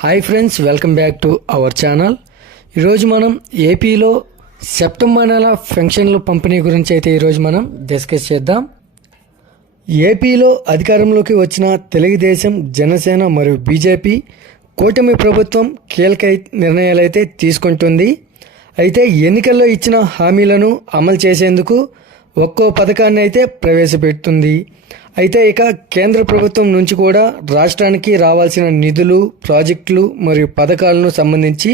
Hi friends, welcome back to our channel. ఈరోజు మనం ఏపీలో సెప్టెంబర్ నెల పెన్షన్లు పంపిణీ గురించి అయితే ఈరోజు మనం డిస్కస్ చేద్దాం. ఏపీలో అధికారంలోకి వచ్చిన తెలుగుదేశం, జనసేన మరియు బీజేపీ కూటమి ప్రభుత్వం కీలక నిర్ణయాలు అయితే తీసుకుంటుంది. అయితే ఎన్నికల్లో ఇచ్చిన హామీలను అమలు చేసేందుకు ఒక్కో పథకాన్ని అయితే ప్రవేశపెడుతుంది. అయితే ఇక కేంద్ర ప్రభుత్వం నుంచి కూడా రాష్ట్రానికి రావాల్సిన నిధులు, ప్రాజెక్టులు మరియు పథకాలను సంబంధించి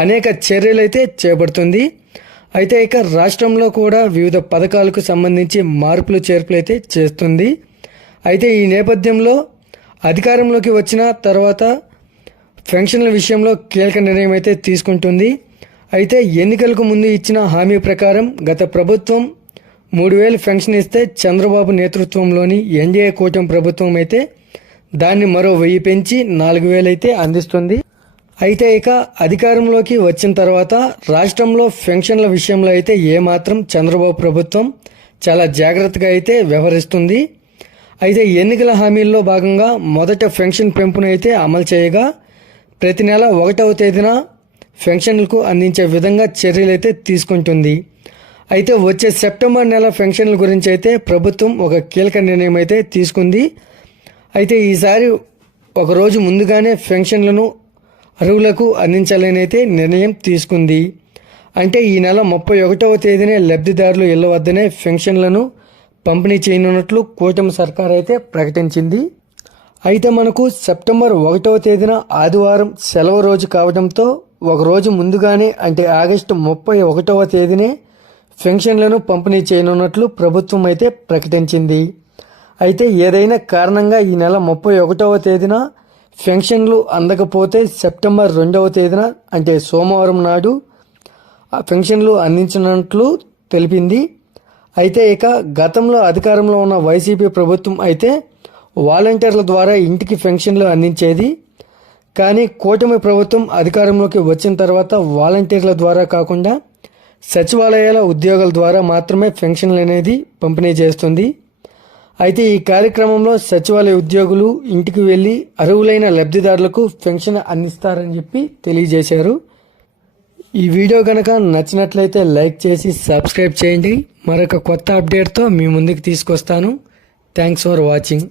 అనేక చర్యలు అయితే చేపడుతుంది. అయితే ఇక రాష్ట్రంలో కూడా వివిధ పథకాలకు సంబంధించి మార్పులు చేర్పులు అయితే చేస్తుంది. అయితే ఈ నేపథ్యంలో అధికారంలోకి వచ్చిన తర్వాత పెన్షన్ల విషయంలో కీలక నిర్ణయం అయితే తీసుకుంటుంది. అయితే ఎన్నికలకు ముందు ఇచ్చిన హామీ ప్రకారం గత ప్రభుత్వం 3,000 పెన్షన్ ఇస్తే చంద్రబాబు నేతృత్వంలోని ఎన్డీఏ కూటమి ప్రభుత్వం అయితే దాన్ని మరో 1,000 పెంచి 4,000 అయితే అందిస్తుంది. అయితే ఇక అధికారంలోకి వచ్చిన తర్వాత రాష్ట్రంలో పెన్షన్ల విషయంలో అయితే ఏమాత్రం చంద్రబాబు ప్రభుత్వం చాలా జాగ్రత్తగా అయితే వ్యవహరిస్తుంది. అయితే ఎన్నికల హామీల్లో భాగంగా మొదట పెన్షన్ పెంపును అయితే అమలు చేయగా ప్రతి నెల 1వ తేదీన పెన్షన్లకు అందించే విధంగా చర్యలు అయితే తీసుకుంటుంది. అయితే వచ్చే సెప్టెంబర్ నెల పెన్షన్ల గురించి అయితే ప్రభుత్వం ఒక కీలక నిర్ణయం అయితే తీసుకుంది. అయితే ఈసారి ఒకరోజు ముందుగానే పెన్షన్లను అర్హులకు అందించాలని అయితే నిర్ణయం తీసుకుంది. అంటే ఈ నెల 31వ తేదీనే లబ్ధిదారులు ఇళ్ల వద్దనే పెన్షన్లను పంపిణీ చేయనున్నట్లు కూటమి సర్కార్ అయితే ప్రకటించింది. అయితే మనకు సెప్టెంబర్ 1వ తేదీన ఆదివారం సెలవు రోజు కావడంతో ఒకరోజు ముందుగానే అంటే ఆగస్టు 31వ తేదీనే పెన్షన్లను పంపిణీ చేయనున్నట్లు ప్రభుత్వం అయితే ప్రకటించింది. అయితే ఏదైనా కారణంగా ఈ నెల 31వ తేదీన పెన్షన్లు అందకపోతే సెప్టెంబర్ 2వ తేదీన అంటే సోమవారం నాడు ఆ పెన్షన్లు అందించినట్లు తెలిపింది. అయితే ఇక గతంలో అధికారంలో ఉన్న వైసీపీ ప్రభుత్వం అయితే వాలంటీర్ల ద్వారా ఇంటికి పెన్షన్లు అందించేది. కానీ కూటమి ప్రభుత్వం అధికారంలోకి వచ్చిన తర్వాత వాలంటీర్ల ద్వారా కాకుండా సచివాలయాల ఉద్యోగుల ద్వారా మాత్రమే పెన్షన్లు అనేది పంపిణీ చేస్తుంది. అయితే ఈ కార్యక్రమంలో సచివాలయ ఉద్యోగులు ఇంటికి వెళ్ళి అర్హులైన లబ్ధిదారులకు పెన్షన్ అందిస్తారని చెప్పి తెలియజేశారు. ఈ వీడియో కనుక నచ్చినట్లయితే లైక్ చేసి సబ్స్క్రైబ్ చేయండి. మరొక కొత్త అప్డేట్తో మీ ముందుకు తీసుకొస్తాను. Thanks for watching.